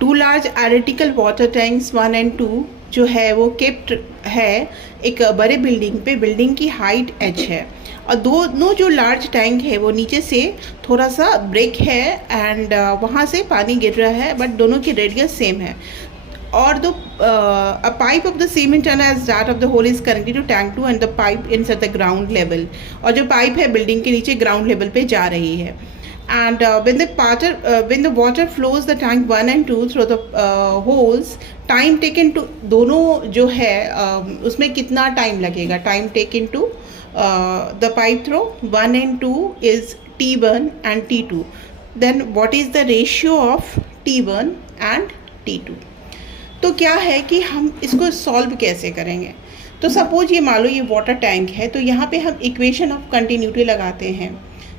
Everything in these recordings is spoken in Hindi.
To large identical water tanks 1 and 2 जो है वो केप्ट है एक बड़े बिल्डिंग पे। बिल्डिंग की हाइट h है और दोनों जो लार्ज टैंक है वो नीचे से थोड़ा सा ब्रेक है एंड वहाँ से पानी गिर रहा है, बट दोनों की रेडियस सेम है। और the a pipe of the same antenna as that of the hole is connected to tank 2 and the pipe ends at the ground level। और जो पाइप है बिल्डिंग के नीचे ग्राउंड लेवल पे जा रही है। And when the water flows the tank 1 and 2 through the holes, time taken to दोनों जो है उसमें कितना टाइम लगेगा? Time taken to the pipe through 1 and 2 is T1 and T2। then what is the ratio of T1 and T2? तो क्या है कि हम इसको सॉल्व कैसे करेंगे? तो सपोज ये मान लो ये वाटर टैंक है, तो यहाँ पे हम इक्वेशन ऑफ कंटिन्यूटी लगाते हैं।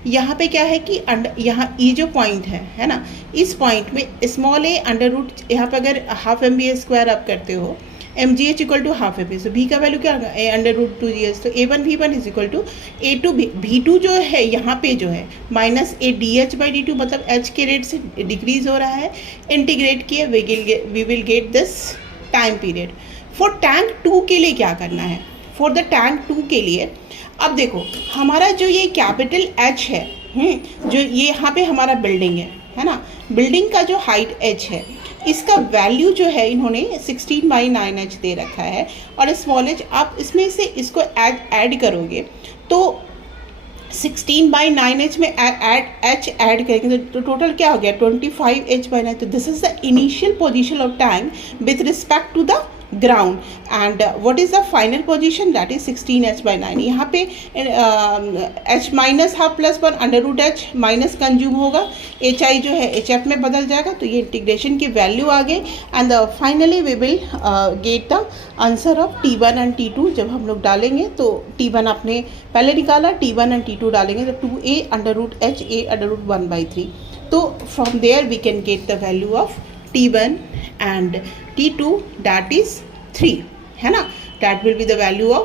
यहाँ पे क्या है कि यहाँ ये जो पॉइंट है ना, इस पॉइंट में स्मॉल ए अंडर रूट, यहाँ पे अगर हाफ एम बी स्क्वायर आप करते हो M G H equal to half M B, so V का वैल्यू क्या होगा? A under root 2 G H. तो A one V one is equal to A two V two जो है यहाँ पे जो है minus A D H by D T, मतलब एच के रेट से डिक्रीज हो रहा है। इंटीग्रेट किए we will get this time period. For tank 2 के लिए क्या करना है? फॉर द टैंक 2 के लिए अब देखो हमारा जो ये कैपिटल एच है, जो ये यहाँ पे हमारा बिल्डिंग है ना, बिल्डिंग का जो हाइट एच है, इसका वैल्यू जो है इन्होंने 16/9h दे रखा है। और स्मॉल एच आप इसमें से इसको ऐड करोगे तो 16/9h में एच ऐड करेंगे तो टोटल क्या हो गया? 25h/9। तो this is the initial position of tank with respect to the ground and what is the final position? That is 16h/9। यहाँ पे h minus half plus 1 under root H minus consume होगा, एच आई जो है एच एफ में बदल जाएगा। तो ये इंटीग्रेशन की वैल्यू आ गई and finally we will get the answer of T1 and T2। जब हम लोग डालेंगे तो T1 आपने पहले निकाला, T1 एंड T2 डालेंगे तो 2a under root H a under root 1/3। तो from there we can get the value of T1 and T2 that is 3 है ना, that will be the value of